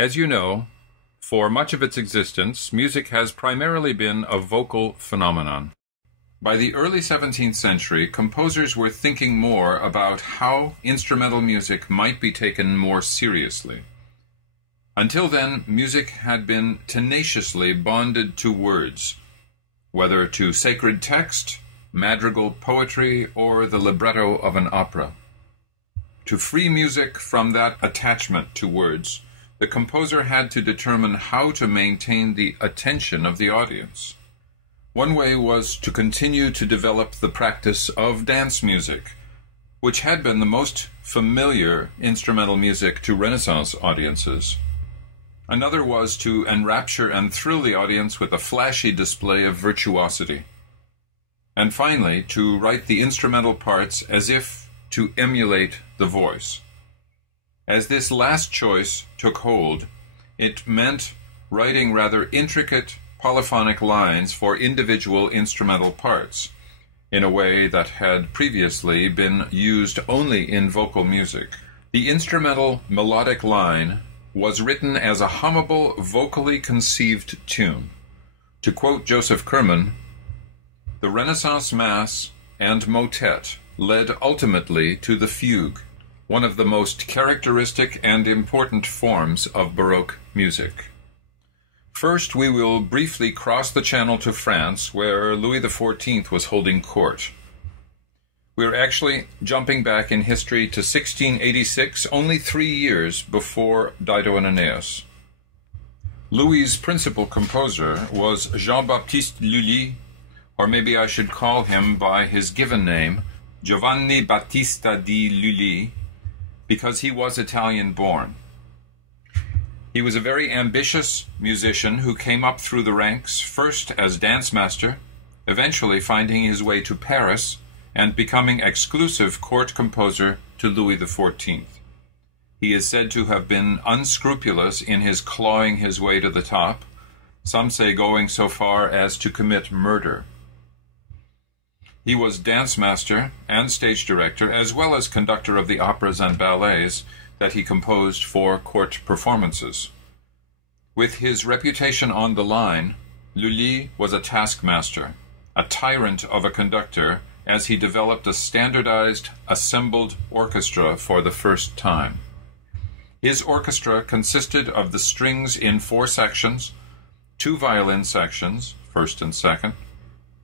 As you know, for much of its existence, music has primarily been a vocal phenomenon. By the early 17th century, composers were thinking more about how instrumental music might be taken more seriously. Until then, music had been tenaciously bonded to words, whether to sacred text, madrigal poetry, or the libretto of an opera. To free music from that attachment to words, the composer had to determine how to maintain the attention of the audience. One way was to continue to develop the practice of dance music, which had been the most familiar instrumental music to Renaissance audiences. Another was to enrapture and thrill the audience with a flashy display of virtuosity. And finally, to write the instrumental parts as if to emulate the voice. As this last choice took hold, it meant writing rather intricate polyphonic lines for individual instrumental parts, in a way that had previously been used only in vocal music. The instrumental melodic line was written as a hummable, vocally conceived tune. To quote Joseph Kerman, "The Renaissance Mass and motet led ultimately to the fugue, one of the most characteristic and important forms of Baroque music." First, we will briefly cross the Channel to France, where Louis XIV was holding court. We're actually jumping back in history to 1686, only 3 years before Dido and Aeneas. Louis's principal composer was Jean-Baptiste Lully, or maybe I should call him by his given name, Giovanni Battista di Lully, because he was Italian-born. He was a very ambitious musician who came up through the ranks, first as dance master, eventually finding his way to Paris and becoming exclusive court composer to Louis XIV. He is said to have been unscrupulous in his clawing his way to the top, some say going so far as to commit murder. He was dance master and stage director, as well as conductor of the operas and ballets that he composed for court performances. With his reputation on the line, Lully was a taskmaster, a tyrant of a conductor, as he developed a standardized, assembled orchestra for the first time. His orchestra consisted of the strings in 4 sections, 2 violin sections, first and second.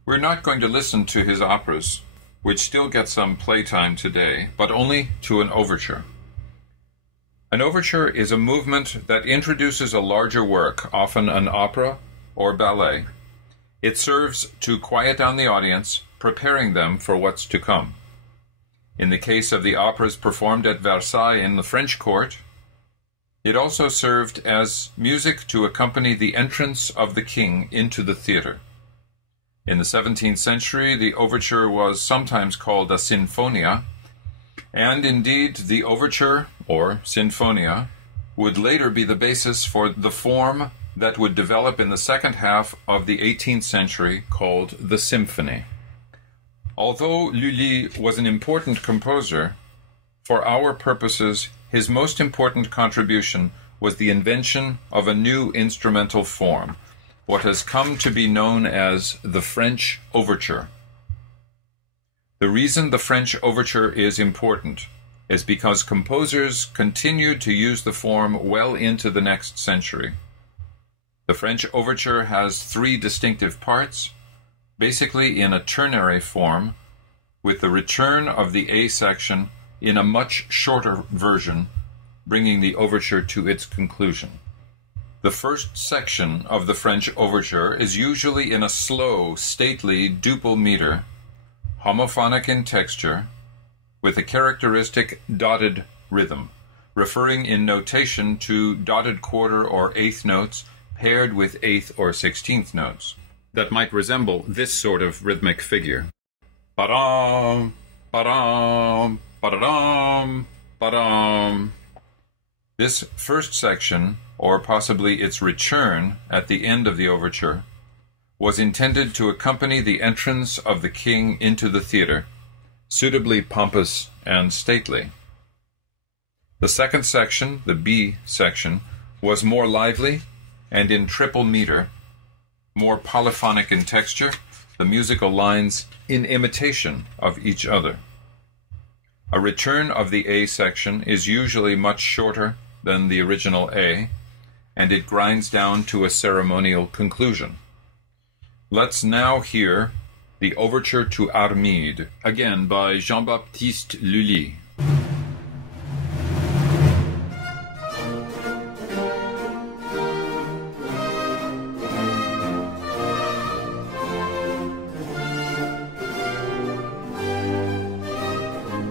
We're not going to listen to his operas, which still get some playtime today, but only to an overture. An overture is a movement that introduces a larger work, often an opera or ballet. It serves to quiet down the audience, preparing them for what's to come. In the case of the operas performed at Versailles in the French court, it also served as music to accompany the entrance of the king into the theater. In the 17th century, the overture was sometimes called a sinfonia, and indeed the overture, or sinfonia, would later be the basis for the form that would develop in the second half of the 18th century called the symphony. Although Lully was an important composer, for our purposes, his most important contribution was the invention of a new instrumental form, what has come to be known as the French overture. The reason the French overture is important is because composers continued to use the form well into the next century. The French overture has 3 distinctive parts, basically in a ternary form, with the return of the A section in a much shorter version, bringing the overture to its conclusion. The first section of the French overture is usually in a slow, stately duple meter, homophonic in texture, with a characteristic dotted rhythm, referring in notation to dotted quarter or eighth notes paired with eighth or 16th notes that might resemble this sort of rhythmic figure. Ba-dum, ba-dum, ba-da-dum, ba-dum. This first section, or possibly its return at the end of the overture, was intended to accompany the entrance of the king into the theater, suitably pompous and stately. The second section, the B section, was more lively and in triple meter, more polyphonic in texture, the musical lines in imitation of each other. A return of the A section is usually much shorter than the original A, and it grinds down to a ceremonial conclusion. Let's now hear the Overture to Armide, again by Jean-Baptiste Lully.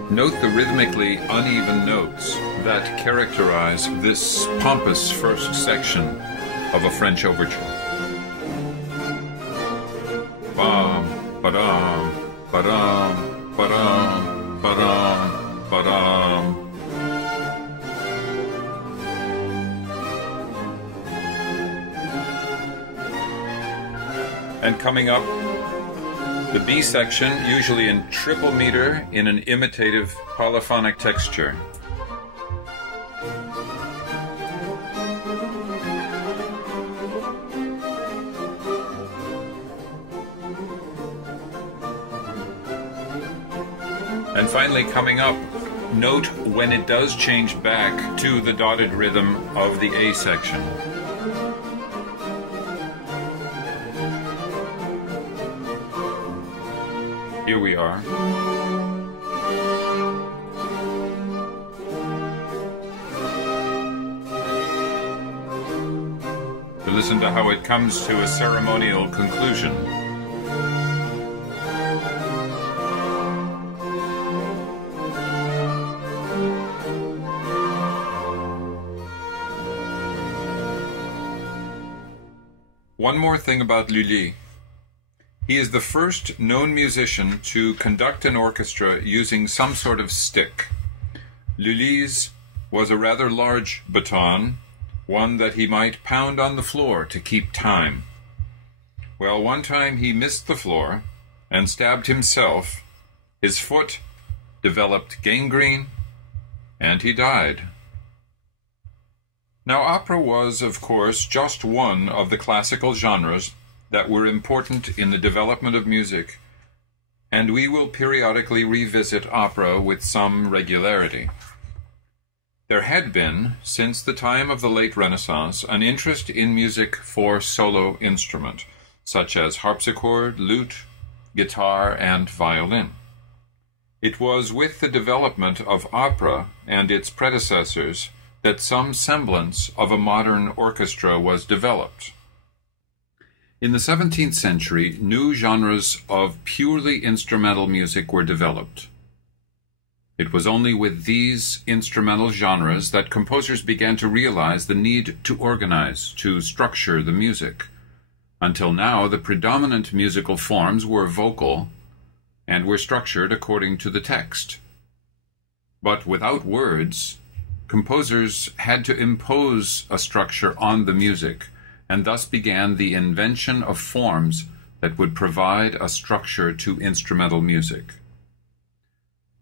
Note the rhythmically uneven notes that characterize this pompous first section of a French overture. Bam, ba-dam, ba-dam, ba-dam, ba-dam, ba-dam. And coming up, the B section, usually in triple meter in an imitative polyphonic texture. And finally, coming up, note when it does change back to the dotted rhythm of the A section. Here we are. To listen to how it comes to a ceremonial conclusion. One more thing about Lully. He is the first known musician to conduct an orchestra using some sort of stick. Lully's was a rather large baton, one that he might pound on the floor to keep time. Well, one time he missed the floor and stabbed himself. His foot developed gangrene, and he died. Now, opera was, of course, just one of the classical genres that were important in the development of music, and we will periodically revisit opera with some regularity. There had been, since the time of the late Renaissance, an interest in music for solo instrument, such as harpsichord, lute, guitar, and violin. It was with the development of opera and its predecessors that some semblance of a modern orchestra was developed. In the 17th century, new genres of purely instrumental music were developed. It was only with these instrumental genres that composers began to realize the need to organize, to structure the music. Until now, the predominant musical forms were vocal and were structured according to the text. But without words, composers had to impose a structure on the music, and thus began the invention of forms that would provide a structure to instrumental music.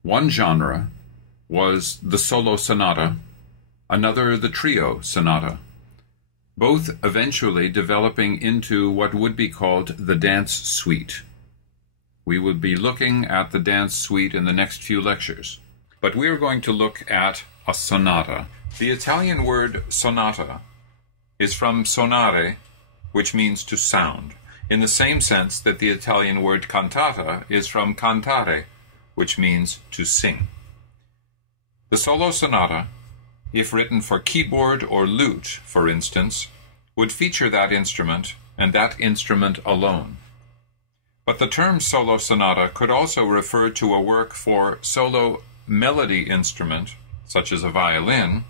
One genre was the solo sonata, another the trio sonata, both eventually developing into what would be called the dance suite. We will be looking at the dance suite in the next few lectures, but we are going to look at a sonata. The Italian word sonata is from sonare, which means to sound, in the same sense that the Italian word cantata is from cantare, which means to sing. The solo sonata, if written for keyboard or lute, for instance, would feature that instrument and that instrument alone. But the term solo sonata could also refer to a work for solo melody instrument, such as a violin,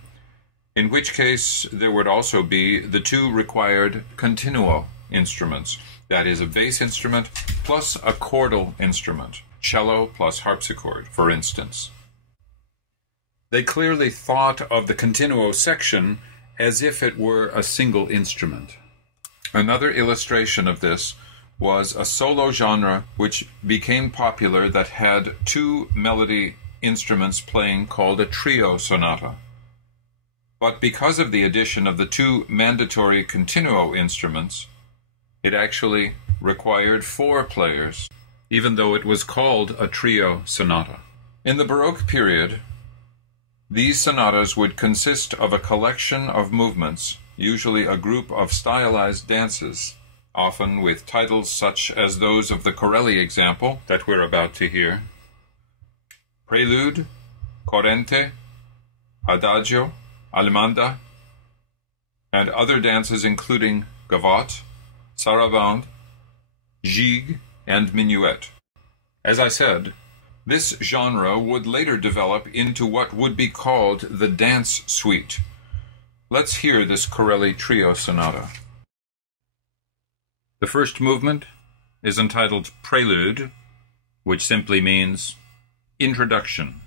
in which case there would also be the two required continuo instruments, that is, a bass instrument plus a chordal instrument, cello plus harpsichord, for instance. They clearly thought of the continuo section as if it were a single instrument. Another illustration of this was a solo genre which became popular that had two melody instruments playing, called a trio sonata. but because of the addition of the two mandatory continuo instruments, it actually required 4 players, even though it was called a trio sonata. In the Baroque period, these sonatas would consist of a collection of movements, usually a group of stylized dances, often with titles such as those of the Corelli example that we're about to hear: Prelude, Corrente, Adagio, Allemanda, and other dances including gavotte, sarabande, gigue, and minuet. As I said, this genre would later develop into what would be called the dance suite. Let's hear this Corelli trio sonata. The first movement is entitled Prelude, which simply means introduction.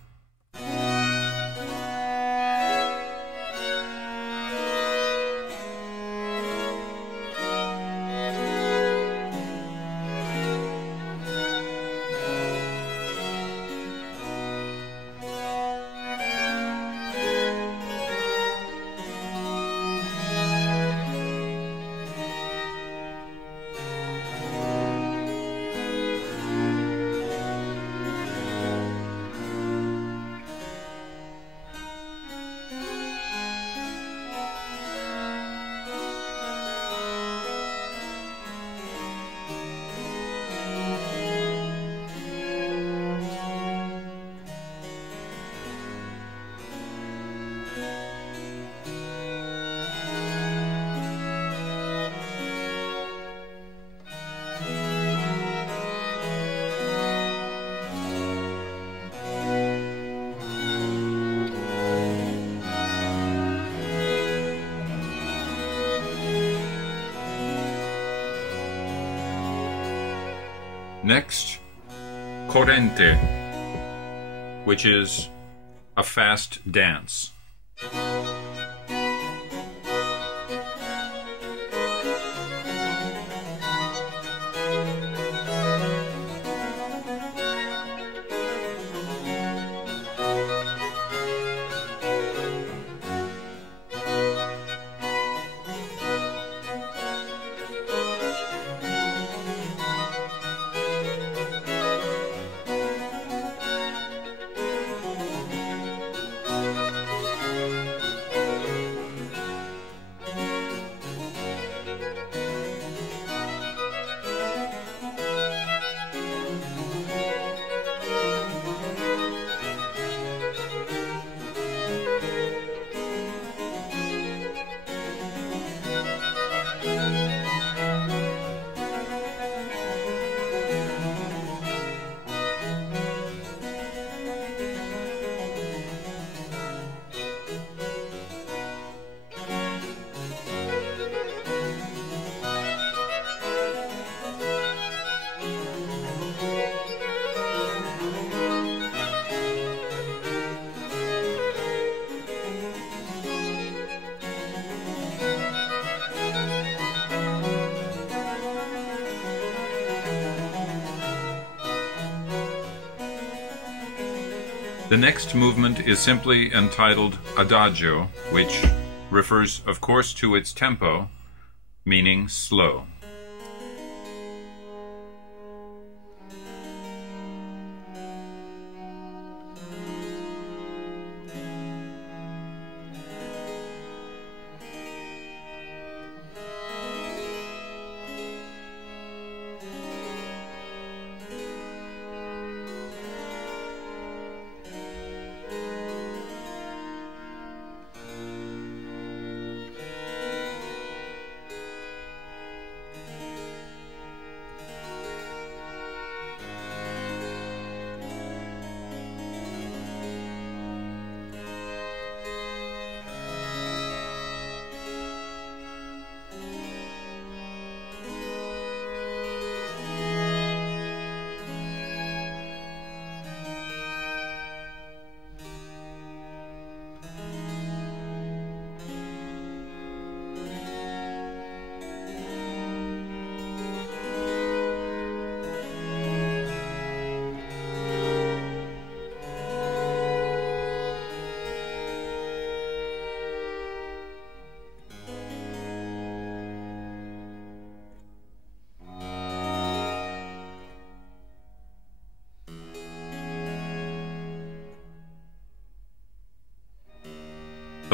Next, Corrente, which is a fast dance. The next movement is simply entitled Adagio, which refers, of course, to its tempo, meaning slow.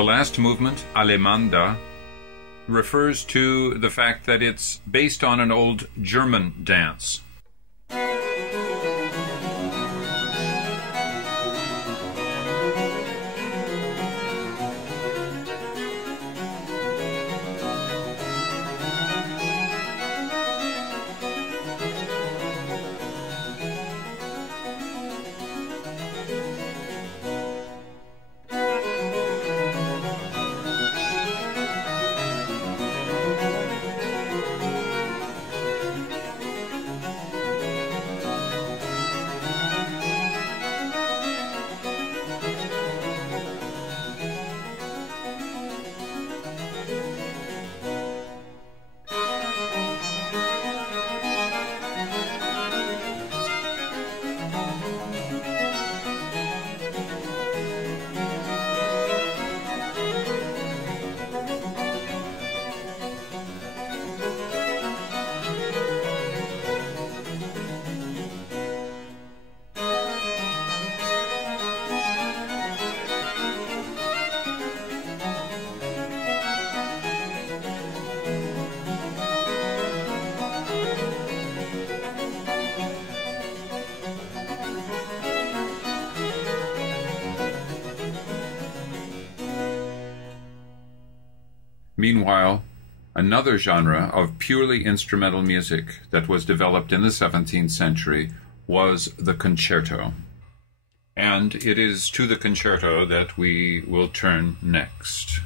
The last movement, Allemanda, refers to the fact that it's based on an old German dance. Meanwhile, another genre of purely instrumental music that was developed in the 17th century was the concerto. And it is to the concerto that we will turn next.